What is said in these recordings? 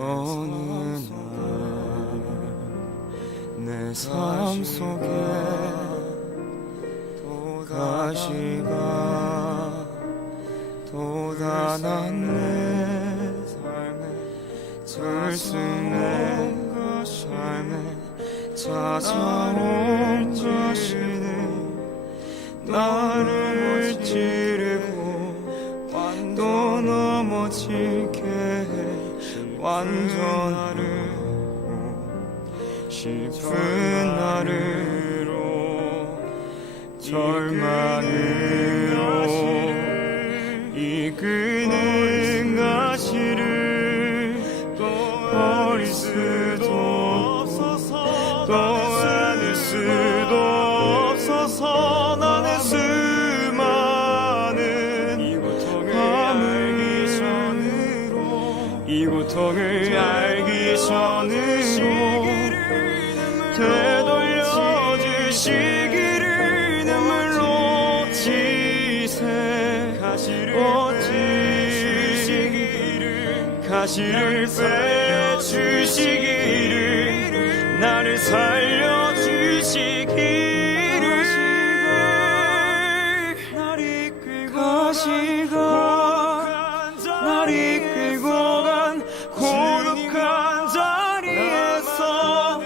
어느 날 내 삶 속에 가시가 돋아난 내 삶에 들숨의 삶에 찾아온 것이네. 나를 찌르고 또 넘어지게 해 완전하고 싶은 나를로 절망으로 이끄는 가시를 버릴 수도 없어서 또 안을 수도 없어서 나는 수많은 이 고통을 알기 전으로 되돌려 주시기를 눈물로 지새 가시를 빼주시기를 나를 살려주시기를 가시가 날 이끌고 간 고독한 자리에서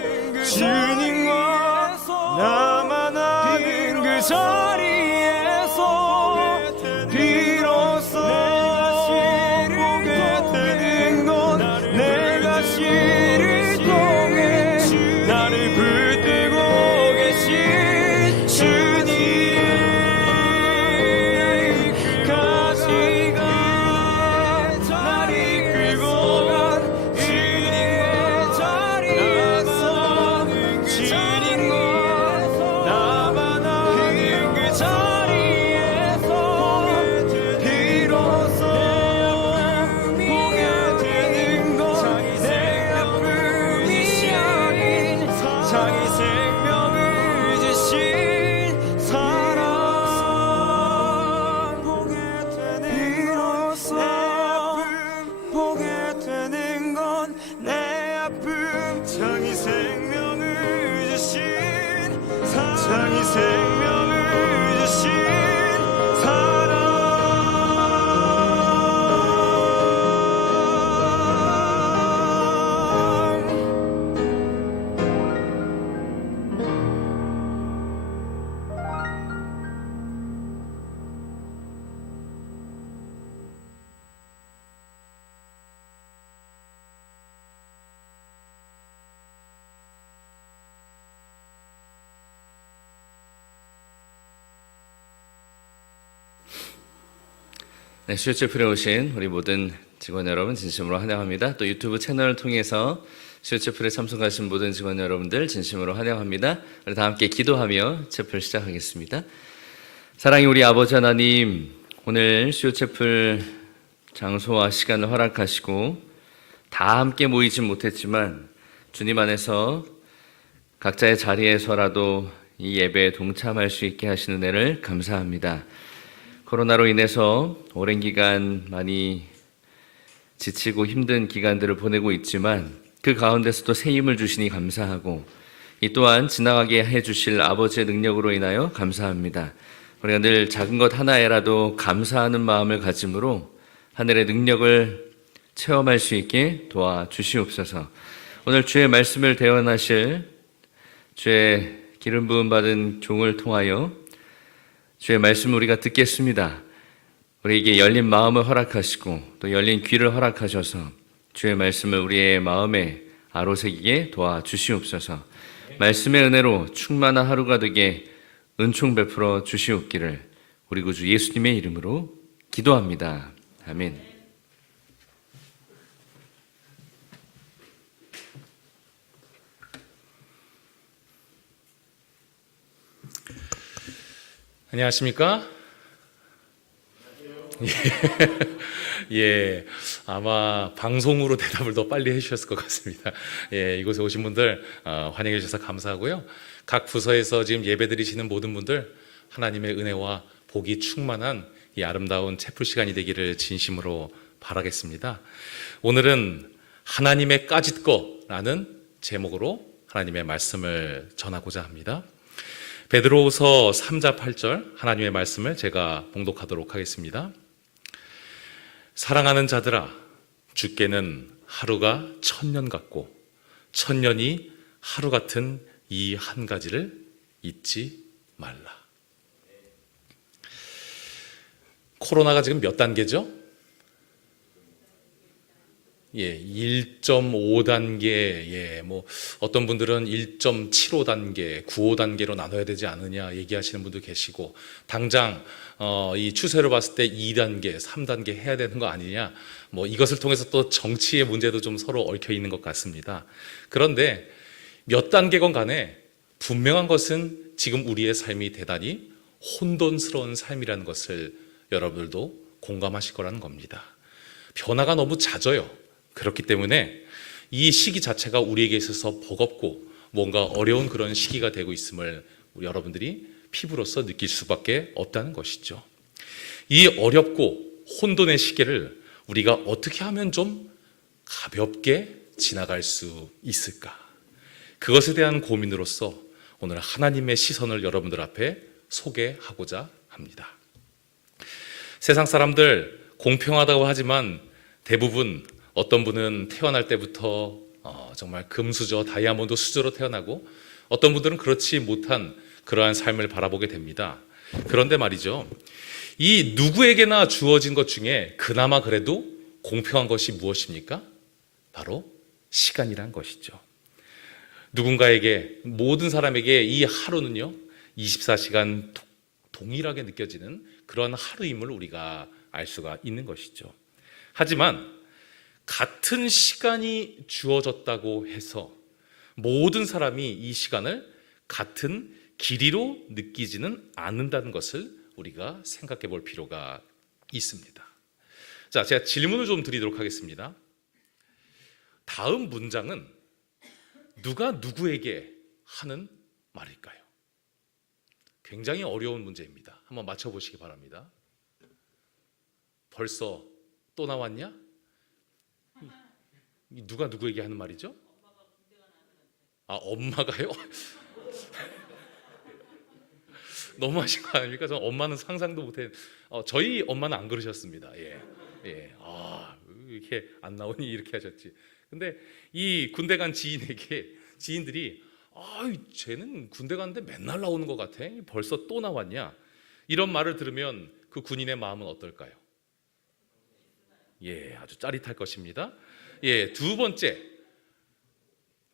주님과 나만 아는 그 자리에서 비로소 보게 되는 건 내 가시를 통해 나를 붙들고 계신 주님. 가시가 날 이끌고 간 주님의 자리에서 주님과 나만 아는 그 자리에서 비로소 보게 되는 건 내 아픔이 아닌 자기 생명을 주신 사랑. 비로소 보게 되는 건 내 아픔 자기 생명을 주신 사랑. 자기 생명을 주신 사랑. 네, 슈처플에 오신 우리 모든 직원 여러분 진심으로 환영합니다. 또 유튜브 채널을 통해서 슈처플에 참석하신 모든 직원 여러분들 진심으로 환영합니다. 우리 다 함께 기도하며 채플 시작하겠습니다. 사랑의 우리 아버지 하나님, 오늘 슈처플 장소와 시간을 허락하시고 다 함께 모이진 못했지만 주님 안에서 각자의 자리에서라도 이 예배에 동참할 수 있게 하시는 은혜를 감사합니다. 코로나로 인해서 오랜 기간 많이 지치고 힘든 기간들을 보내고 있지만 그 가운데서도 새 힘을 주시니 감사하고 이 또한 지나가게 해주실 아버지의 능력으로 인하여 감사합니다. 우리가 늘 작은 것 하나에라도 감사하는 마음을 가짐으로 하늘의 능력을 체험할 수 있게 도와주시옵소서. 오늘 주의 말씀을 대언하실 주의 기름 부음 받은 종을 통하여 주의 말씀을 우리가 듣겠습니다. 우리에게 열린 마음을 허락하시고 또 열린 귀를 허락하셔서 주의 말씀을 우리의 마음에 아로새기게 도와주시옵소서. 말씀의 은혜로 충만한 하루가 되게 은총 베풀어 주시옵기를 우리 구주 예수님의 이름으로 기도합니다. 아멘. 안녕하십니까? 예, 아마 방송으로 대답을 더 빨리 해주셨을 것 같습니다. 예, 이곳에 오신 분들 환영해 주셔서 감사하고요. 각 부서에서 지금 예배 드리시는 모든 분들 하나님의 은혜와 복이 충만한 이 아름다운 채플 시간이 되기를 진심으로 바라겠습니다. 오늘은 하나님의 까짓 거라는 제목으로 하나님의 말씀을 전하고자 합니다. 베드로후서 3장 8절 하나님의 말씀을 제가 봉독하도록 하겠습니다. 사랑하는 자들아, 주께는 하루가 1000년 같고 1000년이 하루 같은 이 한 가지를 잊지 말라. 코로나가 지금 몇 단계죠? 1.5단계, 뭐 어떤 분들은 1.75단계, 95단계로 나눠야 되지 않느냐 얘기하시는 분도 계시고, 당장 이 추세를 봤을 때 2단계, 3단계 해야 되는 거 아니냐, 뭐 이것을 통해서 또 정치의 문제도 좀 서로 얽혀 있는 것 같습니다. 그런데 몇 단계건 간에 분명한 것은 지금 우리의 삶이 대단히 혼돈스러운 삶이라는 것을 여러분들도 공감하실 거라는 겁니다. 변화가 너무 잦아요. 그렇기 때문에 이 시기 자체가 우리에게 있어서 버겁고 뭔가 어려운 그런 시기가 되고 있음을 우리 여러분들이 피부로서 느낄 수밖에 없다는 것이죠. 이 어렵고 혼돈의 시기를 우리가 어떻게 하면 좀 가볍게 지나갈 수 있을까? 그것에 대한 고민으로서 오늘 하나님의 시선을 여러분들 앞에 소개하고자 합니다. 세상 사람들 공평하다고 하지만 대부분 어떤 분은 태어날 때부터 정말 금수저, 다이아몬드 수저로 태어나고, 어떤 분들은 그렇지 못한 그러한 삶을 바라보게 됩니다. 그런데 말이죠, 이 누구에게나 주어진 것 중에 그나마 그래도 공평한 것이 무엇입니까? 바로 시간이란 것이죠. 누군가에게, 모든 사람에게 이 하루는요 24시간 동일하게 느껴지는 그런 하루임을 우리가 알 수가 있는 것이죠. 하지만 같은 시간이 주어졌다고 해서 모든 사람이 이 시간을 같은 길이로 느끼지는 않는다는 것을 우리가 생각해 볼 필요가 있습니다. 자, 제가 질문을 좀 드리도록 하겠습니다. 다음 문장은 누가 누구에게 하는 말일까요? 굉장히 어려운 문제입니다. 한번 맞춰보시기 바랍니다. 벌써 또 나왔냐? 누가 누구에게 하는 말이죠? 아, 엄마가요? 너무하신 거 아닙니까? 전 엄마는 상상도 못해. 저희 엄마는 안 그러셨습니다. 아, 이렇게 안 나오니 이렇게 하셨지. 근데 이 군대 간 지인들이 쟤는 군대 갔는데 맨날 나오는 것 같아. 벌써 또 나왔냐? 이런 말을 들으면 그 군인의 마음은 어떨까요? 아주 짜릿할 것입니다. 두 번째,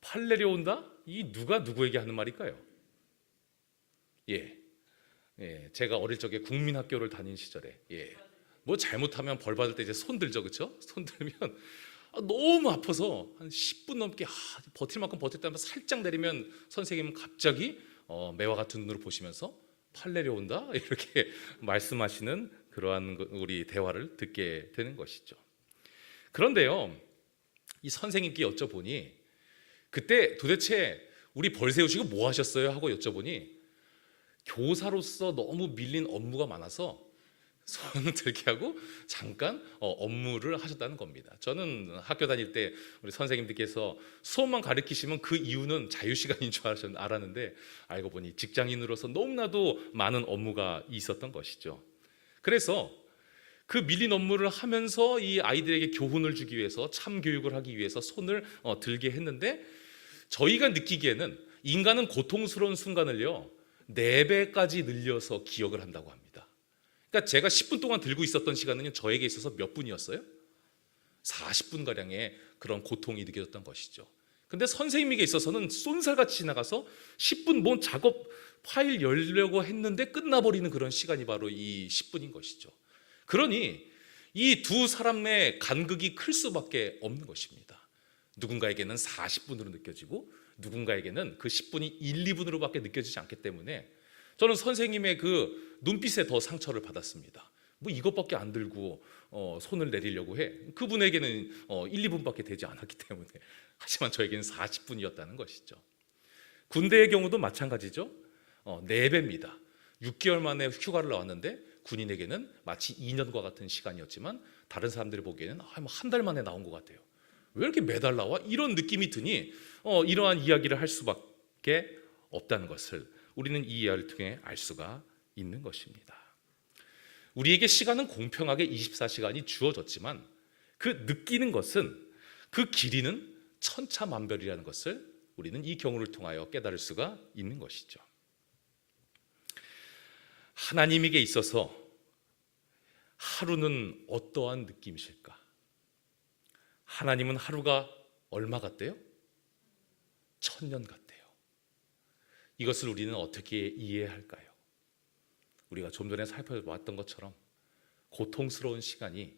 팔 내려온다? 이 누가 누구에게 하는 말일까요? 제가 어릴 적에 국민학교를 다닌 시절에 뭐 잘못하면 벌 받을 때 이제 손 들죠, 그렇죠? 손 들면 너무 아파서 한 10분 넘게 버틸 만큼 버텼다면 살짝 내리면 선생님은 갑자기 매와 같은 눈으로 보시면서 팔 내려온다 이렇게 말씀하시는 그러한 우리 대화를 듣게 되는 것이죠. 그런데요, 이 선생님께 여쭤보니 그때 도대체 우리 벌 세우시고 뭐 하셨어요? 하고 여쭤보니 교사로서 너무 밀린 업무가 많아서 손을 들게 하고 잠깐 업무를 하셨다는 겁니다. 저는 학교 다닐 때 우리 선생님들께서 수업만 가르치시면 그 이유는 자유시간인 줄 알았는데 알고 보니 직장인으로서 너무나도 많은 업무가 있었던 것이죠. 그래서 그 밀린 업무를 하면서 이 아이들에게 교훈을 주기 위해서, 참교육을 하기 위해서 손을 들게 했는데, 저희가 느끼기에는 인간은 고통스러운 순간을요 4배까지 늘려서 기억을 한다고 합니다. 그러니까 제가 10분 동안 들고 있었던 시간은 저에게 있어서 몇 분이었어요? 40분가량의 그런 고통이 느껴졌던 것이죠. 근데 선생님에게 있어서는 쏜살같이 지나가서 10분 뭔 작업 파일 열려고 했는데 끝나버리는 그런 시간이 바로 이 10분인 것이죠. 그러니 이 두 사람의 간극이 클 수밖에 없는 것입니다. 누군가에게는 40분으로 느껴지고 누군가에게는 그 10분이 1, 2분으로밖에 느껴지지 않기 때문에 저는 선생님의 그 눈빛에 더 상처를 받았습니다. 뭐 이것밖에 안 들고 손을 내리려고 해. 그분에게는 1, 2분밖에 되지 않았기 때문에. 하지만 저에게는 40분이었다는 것이죠. 군대의 경우도 마찬가지죠. 4배입니다. 6개월 만에 휴가를 나왔는데 군인에게는 마치 2년과 같은 시간이었지만 다른 사람들이 보기에는 한 달 만에 나온 것 같아요. 왜 이렇게 매달 나와? 이런 느낌이 드니 이러한 이야기를 할 수밖에 없다는 것을 우리는 이 이야기를 통해 알 수가 있는 것입니다. 우리에게 시간은 공평하게 24시간이 주어졌지만 그 느끼는 것은, 그 길이는 천차만별이라는 것을 우리는 이 경우를 통하여 깨달을 수가 있는 것이죠. 하나님에게 있어서 하루는 어떠한 느낌이실까? 하나님은 하루가 얼마 같대요? 1000년 같대요. 이것을 우리는 어떻게 이해할까요? 우리가 좀 전에 살펴봤던 것처럼 고통스러운 시간이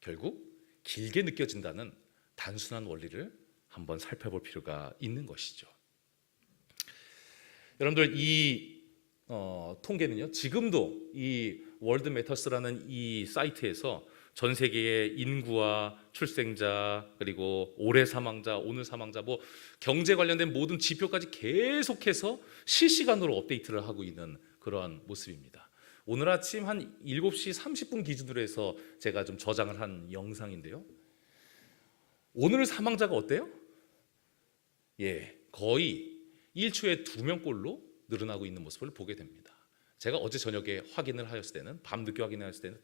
결국 길게 느껴진다는 단순한 원리를 한번 살펴볼 필요가 있는 것이죠. 여러분들, 이 통계는요, 지금도 이 월드 매터스라는 이 사이트에서 전 세계의 인구와 출생자, 그리고 올해 사망자, 오늘 사망자, 뭐 경제 관련된 모든 지표까지 계속해서 실시간으로 업데이트를 하고 있는 그러한 모습입니다. 오늘 아침 한 7시 30분 기준으로 해서 제가 좀 저장을 한 영상인데요. 오늘 사망자가 어때요? 거의 1초에 2명꼴로 늘어나고 있는 모습을 보게 됩니다. 제가 어제 저녁에 확인을 하였을 때는, 밤늦게 확인하였을 때는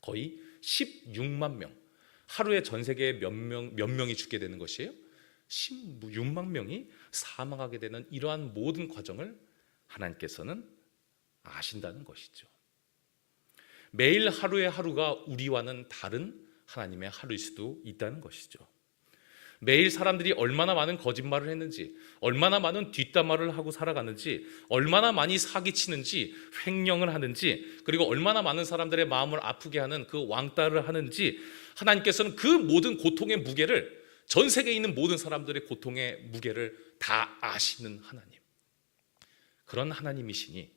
거의 16만 명, 하루에 전 세계에 몇 명이 죽게 되는 것이에요? 16만 명이 사망하게 되는 이러한 모든 과정을 하나님께서는 아신다는 것이죠. 매일 하루의 하루가 우리와는 다른 하나님의 하루일 수도 있다는 것이죠. 매일 사람들이 얼마나 많은 거짓말을 했는지, 얼마나 많은 뒷담화를 하고 살아가는지, 얼마나 많이 사기치는지, 횡령을 하는지, 그리고 얼마나 많은 사람들의 마음을 아프게 하는 그 왕따를 하는지, 하나님께서는 그 모든 고통의 무게를, 전 세계에 있는 모든 사람들의 고통의 무게를 다 아시는 하나님, 그런 하나님이시니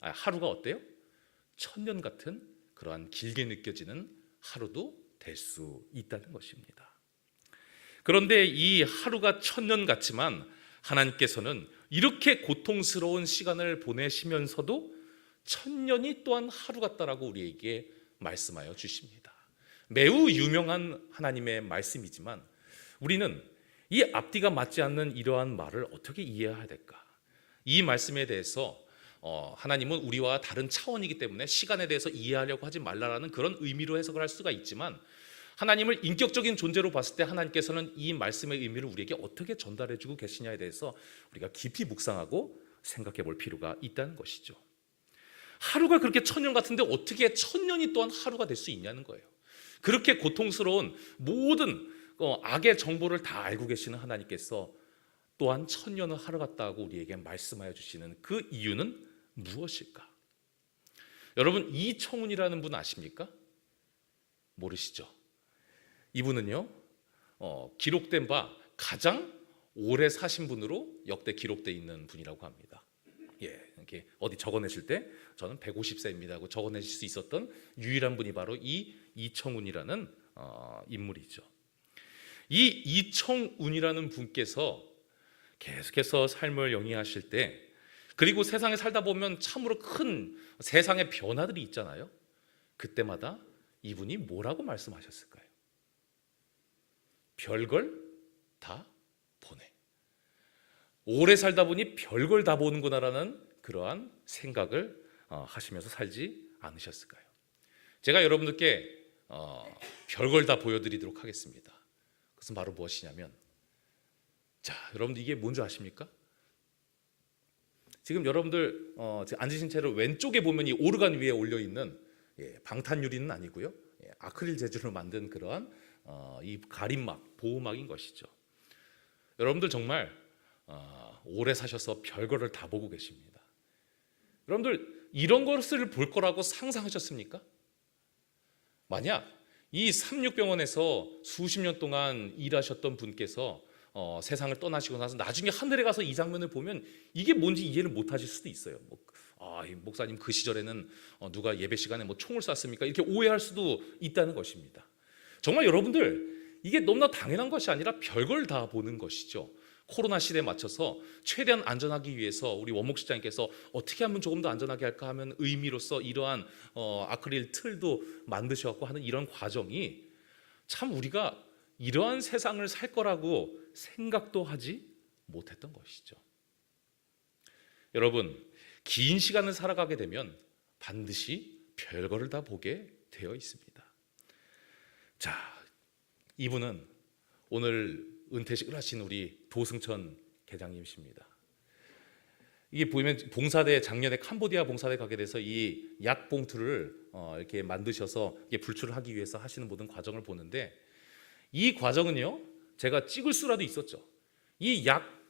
하루가 어때요? 1000년 같은 그러한 길게 느껴지는 하루도 될 수 있다는 것입니다. 그런데 이 하루가 1000년 같지만 하나님께서는 이렇게 고통스러운 시간을 보내시면서도 1000년이 또한 하루 같다라고 우리에게 말씀하여 주십니다. 매우 유명한 하나님의 말씀이지만 우리는 이 앞뒤가 맞지 않는 이러한 말을 어떻게 이해해야 될까? 이 말씀에 대해서 하나님은 우리와 다른 차원이기 때문에 시간에 대해서 이해하려고 하지 말라라는 그런 의미로 해석을 할 수가 있지만, 하나님을 인격적인 존재로 봤을 때 하나님께서는 이 말씀의 의미를 우리에게 어떻게 전달해 주고 계시냐에 대해서 우리가 깊이 묵상하고 생각해 볼 필요가 있다는 것이죠. 하루가 그렇게 1000년 같은데 어떻게 1000년이 또한 하루가 될 수 있냐는 거예요. 그렇게 고통스러운 모든 악의 정보를 다 알고 계시는 하나님께서 또한 1000년을 하루 같다고 우리에게 말씀하여 주시는 그 이유는 무엇일까? 여러분, 이청훈이라는 분 아십니까? 모르시죠? 이분은요, 기록된 바 가장 오래 사신 분으로 역대 기록되어 있는 분이라고 합니다. 이렇게 어디 적어내실 때 저는 150세입니다 하고 적어내실 수 있었던 유일한 분이 바로 이 이청훈이라는 인물이죠. 이 이청훈이라는 분께서 계속해서 삶을 영위하실 때, 그리고 세상에 살다 보면 참으로 큰 세상의 변화들이 있잖아요. 그때마다 이분이 뭐라고 말씀하셨을까요? 별걸 다 보네. 오래 살다 보니 별걸 다 보는구나라는 그러한 생각을 하시면서 살지 않으셨을까요? 제가 여러분들께 별걸 다 보여드리도록 하겠습니다. 그것은 바로 무엇이냐면, 자, 여러분들 이게 뭔지 아십니까? 지금 여러분들 앉으신 채로 왼쪽에 보면 이 오르간 위에 올려 있는 방탄유리는 아니고요, 아크릴 재질로 만든 그러한 이 가림막, 보호막인 것이죠. 여러분들 정말 오래 사셔서 별거를 다 보고 계십니다. 여러분들 이런 것을 볼 거라고 상상하셨습니까? 만약 이 삼육병원에서 수십 년 동안 일하셨던 분께서 세상을 떠나시고 나서 나중에 하늘에 가서 이 장면을 보면 이게 뭔지 이해를 못 하실 수도 있어요. 목사님 그 시절에는 누가 예배 시간에 총을 쐈습니까? 이렇게 오해할 수도 있다는 것입니다. 정말 여러분들 이게 너무나 당연한 것이 아니라 별걸 다 보는 것이죠. 코로나 시대에 맞춰서 최대한 안전하기 위해서 우리 원목 시장님께서 어떻게 하면 조금 더 안전하게 할까 하면 의미로서 이러한 아크릴 틀도 만드셔갖고 하는 이런 과정이 참 우리가 이러한 세상을 살 거라고 생각도 하지 못했던 것이죠. 여러분, 긴 시간을 살아가게 되면 반드시 별거를 다 보게 되어 있습니다. 자, 이분은 오늘 은퇴식을 하신 우리 도승천 계장님이십니다. 이게 보면 봉사대, 작년에 캄보디아 봉사대 가게 돼서 이 약 봉투를 이렇게 만드셔서 이게 불출을 하기 위해서 하시는 모든 과정을 보는데, 이 과정은요, 제가 찍을 수라도 있었죠. 이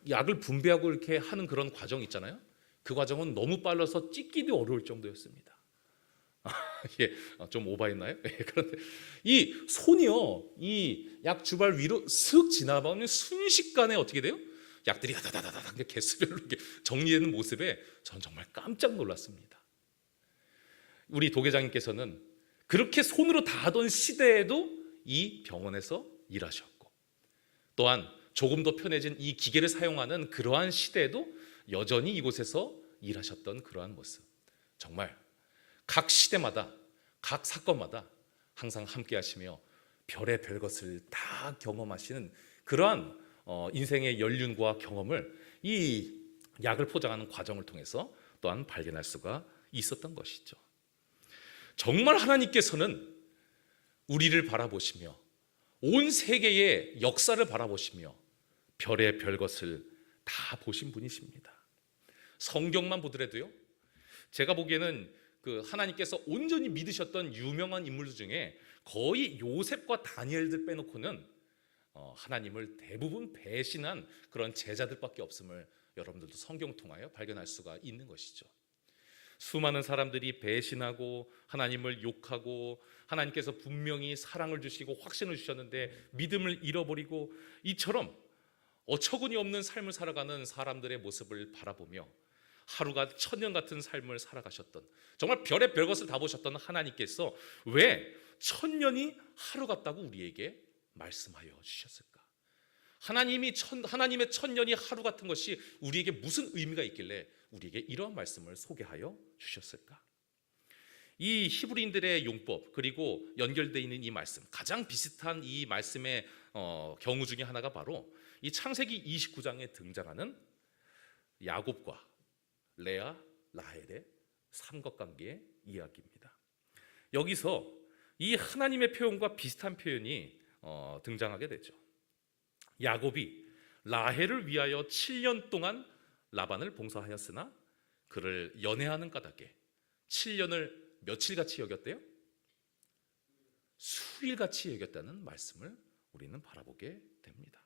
약을 분배하고 이렇게 하는 그런 과정 있잖아요. 그 과정은 너무 빨라서 찍기도 어려울 정도였습니다. 예, 좀 오바했나요? 예, 그런데 이 손이요, 이 약 주발 위로 슥 지나가면 순식간에 어떻게 돼요? 약들이 다다다다다 개수별로 이렇게 정리되는 모습에 전 정말 깜짝 놀랐습니다. 우리 도계장님께서는 그렇게 손으로 다 하던 시대에도 이 병원에서 일하셨고, 또한 조금 더 편해진 이 기계를 사용하는 그러한 시대에도 여전히 이곳에서 일하셨던 그러한 모습, 정말 각 시대마다 각 사건마다 항상 함께 하시며 별의 별 것을 다 경험하시는 그러한 인생의 연륜과 경험을 이 약을 포장하는 과정을 통해서 또한 발견할 수가 있었던 것이죠. 정말 하나님께서는 우리를 바라보시며 온 세계의 역사를 바라보시며 별의 별 것을 다 보신 분이십니다. 성경만 보더라도요, 제가 보기에는 그 하나님께서 온전히 믿으셨던 유명한 인물들 중에 거의 요셉과 다니엘들 빼놓고는 하나님을 대부분 배신한 그런 제자들밖에 없음을 여러분들도 성경 통하여 발견할 수가 있는 것이죠. 수많은 사람들이 배신하고 하나님을 욕하고 하나님께서 분명히 사랑을 주시고 확신을 주셨는데 믿음을 잃어버리고 이처럼 어처구니 없는 삶을 살아가는 사람들의 모습을 바라보며 하루가 천년 같은 삶을 살아가셨던, 정말 별의 별 것을 다 보셨던 하나님께서 왜 천년이 하루 같다고 우리에게 말씀하여 주셨을까? 하나님의 천년이 하루 같은 것이 우리에게 무슨 의미가 있길래 우리에게 이런 말씀을 소개하여 주셨을까? 이 히브리인들의 용법, 그리고 연결되어 있는 이 말씀, 가장 비슷한 이 말씀의 경우 중에 하나가 바로 이 창세기 29장에 등장하는 야곱과 레아, 라헬의 삼각관계의 이야기입니다. 여기서 이 하나님의 표현과 비슷한 표현이 등장하게 되죠. 야곱이 라헬을 위하여 7년 동안 라반을 봉사하였으나 그를 연애하는 까닭에 7년을 며칠같이 여겼대요? 수일같이 여겼다는 말씀을 우리는 바라보게 됩니다.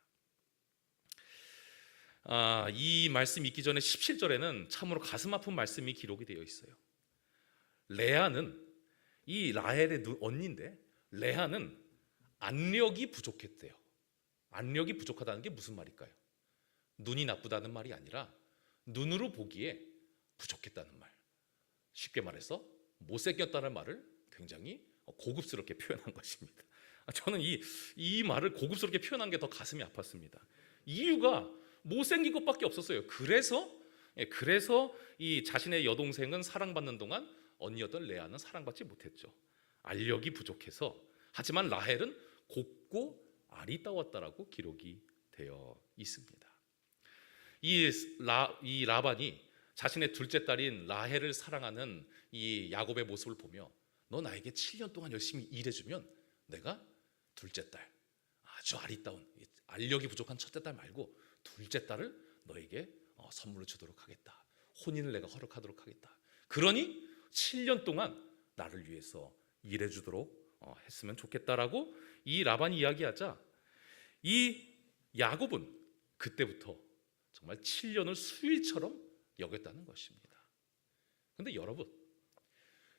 이 말씀 읽기 전에 17절에는 참으로 가슴 아픈 말씀이 기록이 되어 있어요. 레아는 이 라헬의 언니인데, 레아는 안력이 부족했대요. 안력이 부족하다는 게 무슨 말일까요? 눈이 나쁘다는 말이 아니라 눈으로 보기에 부족했다는 말, 쉽게 말해서 못생겼다는 말을 굉장히 고급스럽게 표현한 것입니다. 저는 이 말을 고급스럽게 표현한 게 더 가슴이 아팠습니다. 이유가 못생긴 것밖에 없었어요. 그래서 이 자신의 여동생은 사랑받는 동안 언니였던 레아는 사랑받지 못했죠. 알력이 부족해서. 하지만 라헬은 곱고 아리따웠다라고 기록이 되어 있습니다. 이 라반이 자신의 둘째 딸인 라헬을 사랑하는 이 야곱의 모습을 보며, 너 나에게 7년 동안 열심히 일해주면 내가 둘째 딸, 아주 아리따운 알력이 부족한 첫째 딸 말고 둘째 딸을 너에게 선물로 주도록 하겠다. 혼인을 내가 허락하도록 하겠다. 그러니 7년 동안 나를 위해서 일해주도록 했으면 좋겠다라고 이 라반이 이야기하자, 이 야곱은 그때부터 정말 7년을 수일처럼 여겼다는 것입니다. 그런데 여러분,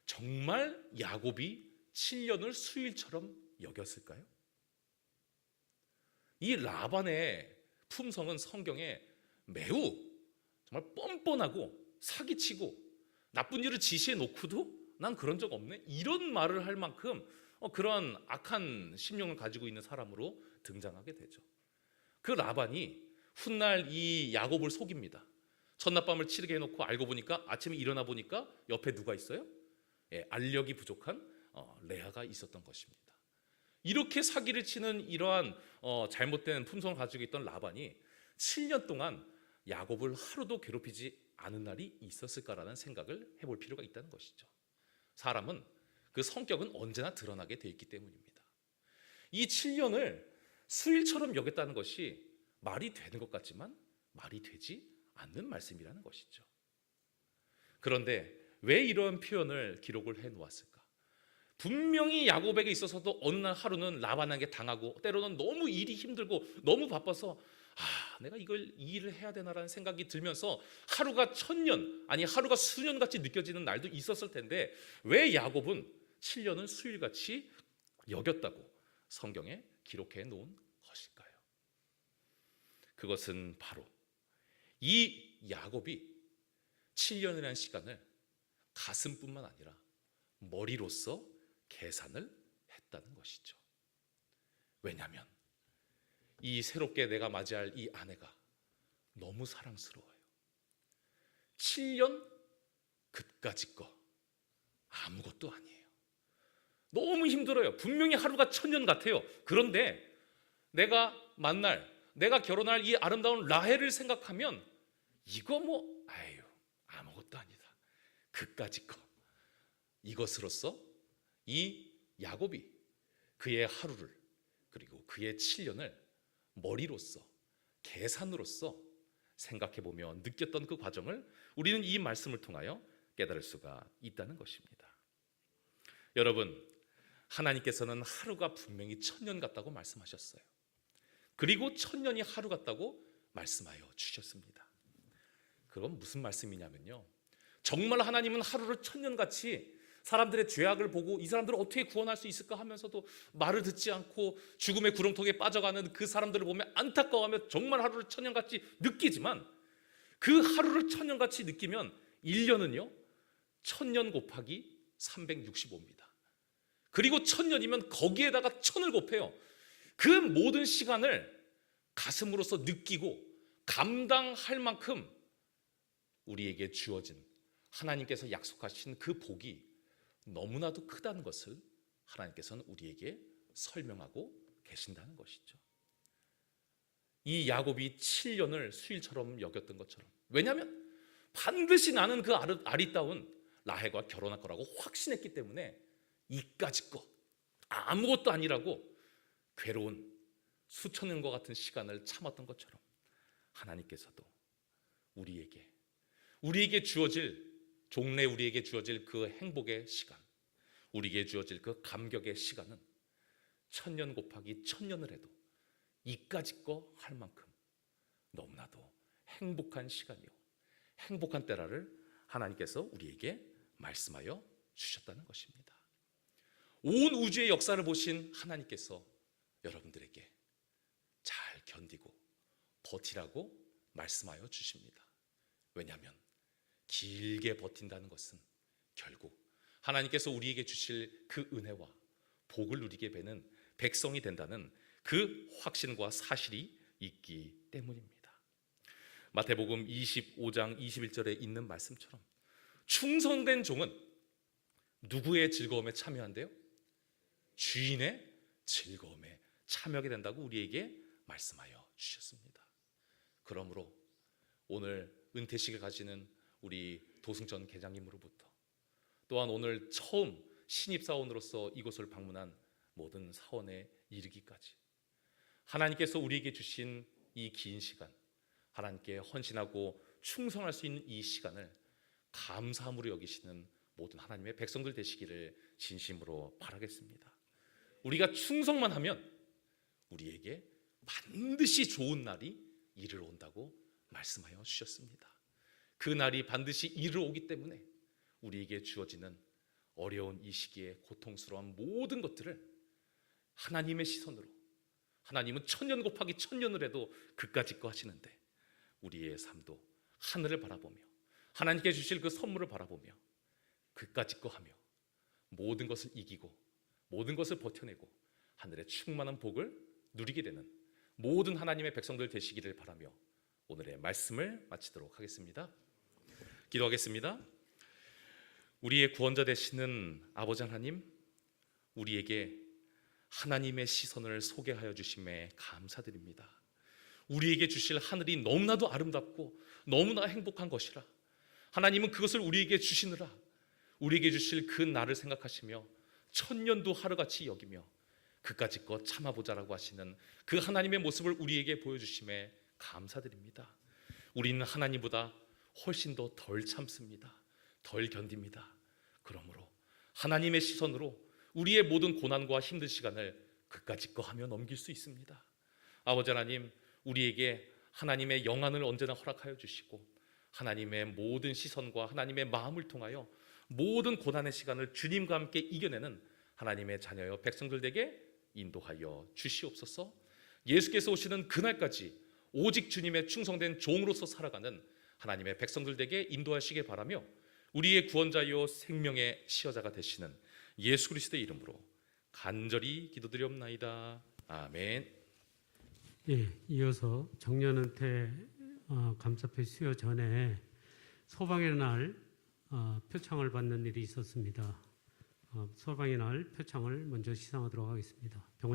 정말 야곱이 7년을 수일처럼 여겼을까요? 이 라반의 품성은 성경에 매우 정말 뻔뻔하고 사기치고 나쁜 일을 지시해 놓고도 난 그런 적 없네, 이런 말을 할 만큼 그런 악한 심령을 가지고 있는 사람으로 등장하게 되죠. 그 라반이 훗날 이 야곱을 속입니다. 첫낮밤을 치르게 해놓고 알고 보니까 아침에 일어나 보니까 옆에 누가 있어요? 알력이 부족한 레아가 있었던 것입니다. 이렇게 사기를 치는 이러한 잘못된 품성을 가지고 있던 라반이 7년 동안 야곱을 하루도 괴롭히지 않은 날이 있었을까라는 생각을 해볼 필요가 있다는 것이죠. 사람은 그 성격은 언제나 드러나게 돼 있기 때문입니다. 이 7년을 수일처럼 여겼다는 것이 말이 되는 것 같지만 말이 되지 않는 말씀이라는 것이죠. 그런데 왜 이런 표현을 기록을 해 놓았을까? 분명히 야곱에게 있어서도 어느 날 하루는 라반에게 당하고 때로는 너무 일이 힘들고 너무 바빠서 내가 이 일을 해야 되나라는 생각이 들면서 하루가 1000년 아니 하루가 수년같이 느껴지는 날도 있었을 텐데 왜 야곱은 7년을 수일같이 여겼다고 성경에 기록해 놓은 것일까요? 그것은 바로 이 야곱이 7년이라는 시간을 가슴뿐만 아니라 머리로서 계산을 했다는 것이죠. 왜냐하면 이 새롭게 내가 맞이할 이 아내가 너무 사랑스러워요. 7년 그까짓 거 아무것도 아니에요. 너무 힘들어요. 분명히 하루가 1000년 같아요. 그런데 내가 내가 결혼할 이 아름다운 라헬을 생각하면 이거 아무것도 아니다. 그까짓 거. 이것으로써 이 야곱이 그의 하루를 그리고 그의 7년을 머리로서 계산으로서 생각해보며 느꼈던 그 과정을 우리는 이 말씀을 통하여 깨달을 수가 있다는 것입니다. 여러분, 하나님께서는 하루가 분명히 1000년 같다고 말씀하셨어요. 그리고 1000년이 하루 같다고 말씀하여 주셨습니다. 그건 무슨 말씀이냐면요, 정말 하나님은 하루를 1000년같이 사람들의 죄악을 보고 이 사람들을 어떻게 구원할 수 있을까 하면서도 말을 듣지 않고 죽음의 구렁텅이에 빠져가는 그 사람들을 보면 안타까워하며 정말 하루를 1000년같이 느끼지만 그 하루를 1000년같이 느끼면 1년은요 1000년 곱하기 365입니다. 그리고 1000년이면 거기에다가 1000을 곱해요. 그 모든 시간을 가슴으로서 느끼고 감당할 만큼 우리에게 주어진 하나님께서 약속하신 그 복이 너무나도 크다는 것을 하나님께서는 우리에게 설명하고 계신다는 것이죠. 이 야곱이 7년을 수일처럼 여겼던 것처럼, 왜냐하면 반드시 나는 그 아리따운 라헬과 결혼할 거라고 확신했기 때문에 이까짓 거 아무것도 아니라고 괴로운 수천 년과 같은 시간을 참았던 것처럼 하나님께서도 우리에게 주어질 종래 우리에게 주어질 그 행복의 시간, 우리에게 주어질 그 감격의 시간은 1000년 곱하기 1000년을 해도 이까짓 거 할 만큼 너무나도 행복한 시간이요, 행복한 때라를 하나님께서 우리에게 말씀하여 주셨다는 것입니다. 온 우주의 역사를 보신 하나님께서 여러분들에게 잘 견디고 버티라고 말씀하여 주십니다. 왜냐하면 길게 버틴다는 것은 결국 하나님께서 우리에게 주실 그 은혜와 복을 누리게 되는 백성이 된다는 그 확신과 사실이 있기 때문입니다. 마태복음 25장 21절에 있는 말씀처럼 충성된 종은 누구의 즐거움에 참여한대요? 주인의 즐거움에 참여하게 된다고 우리에게 말씀하여 주셨습니다. 그러므로 오늘 은퇴식을 가지는 우리 도승전 계장님으로부터, 또한 오늘 처음 신입사원으로서 이곳을 방문한 모든 사원에 이르기까지 하나님께서 우리에게 주신 이 긴 시간, 하나님께 헌신하고 충성할 수 있는 이 시간을 감사함으로 여기시는 모든 하나님의 백성들 되시기를 진심으로 바라겠습니다. 우리가 충성만 하면 우리에게 반드시 좋은 날이 이르러 온다고 말씀하여 주셨습니다. 그 날이 반드시 이르러 오기 때문에 우리에게 주어지는 어려운 이 시기에 고통스러운 모든 것들을 하나님의 시선으로, 하나님은 1000년 곱하기 1000년을 해도 그까짓 거 하시는데 우리의 삶도 하늘을 바라보며 하나님께 주실 그 선물을 바라보며 그까짓 거 하며 모든 것을 이기고 모든 것을 버텨내고 하늘의 충만한 복을 누리게 되는 모든 하나님의 백성들 되시기를 바라며 오늘의 말씀을 마치도록 하겠습니다. 기도하겠습니다. 우리의 구원자 되시는 아버지 하나님, 우리에게 하나님의 시선을 소개하여 주심에 감사드립니다. 우리에게 주실 하늘이 너무나도 아름답고 너무나 행복한 것이라 하나님은 그것을 우리에게 주시느라 우리에게 주실 그 날을 생각하시며 천년도 하루같이 여기며 그까짓 것 참아보자라고 하시는 그 하나님의 모습을 우리에게 보여주심에 감사드립니다. 우리는 하나님보다 훨씬 더 덜 참습니다. 덜 견딥니다. 그러므로 하나님의 시선으로 우리의 모든 고난과 힘든 시간을 그까짓 거 하며 넘길 수 있습니다. 아버지 하나님, 우리에게 하나님의 영안을 언제나 허락하여 주시고 하나님의 모든 시선과 하나님의 마음을 통하여 모든 고난의 시간을 주님과 함께 이겨내는 하나님의 자녀여 백성들에게 인도하여 주시옵소서. 예수께서 오시는 그날까지 오직 주님의 충성된 종으로서 살아가는 하나님의 백성들에게 인도하시길 바라며 우리의 구원자요 생명의 시여자가 되시는 예수 그리스도의 이름으로 간절히 기도드리옵나이다. 아멘. 예, 이어서 정년은퇴 감사패 수여 전에 소방의 날 표창을 받는 일이 있었습니다. 소방의 날 표창을 먼저 시상하도록 하겠습니다. 병원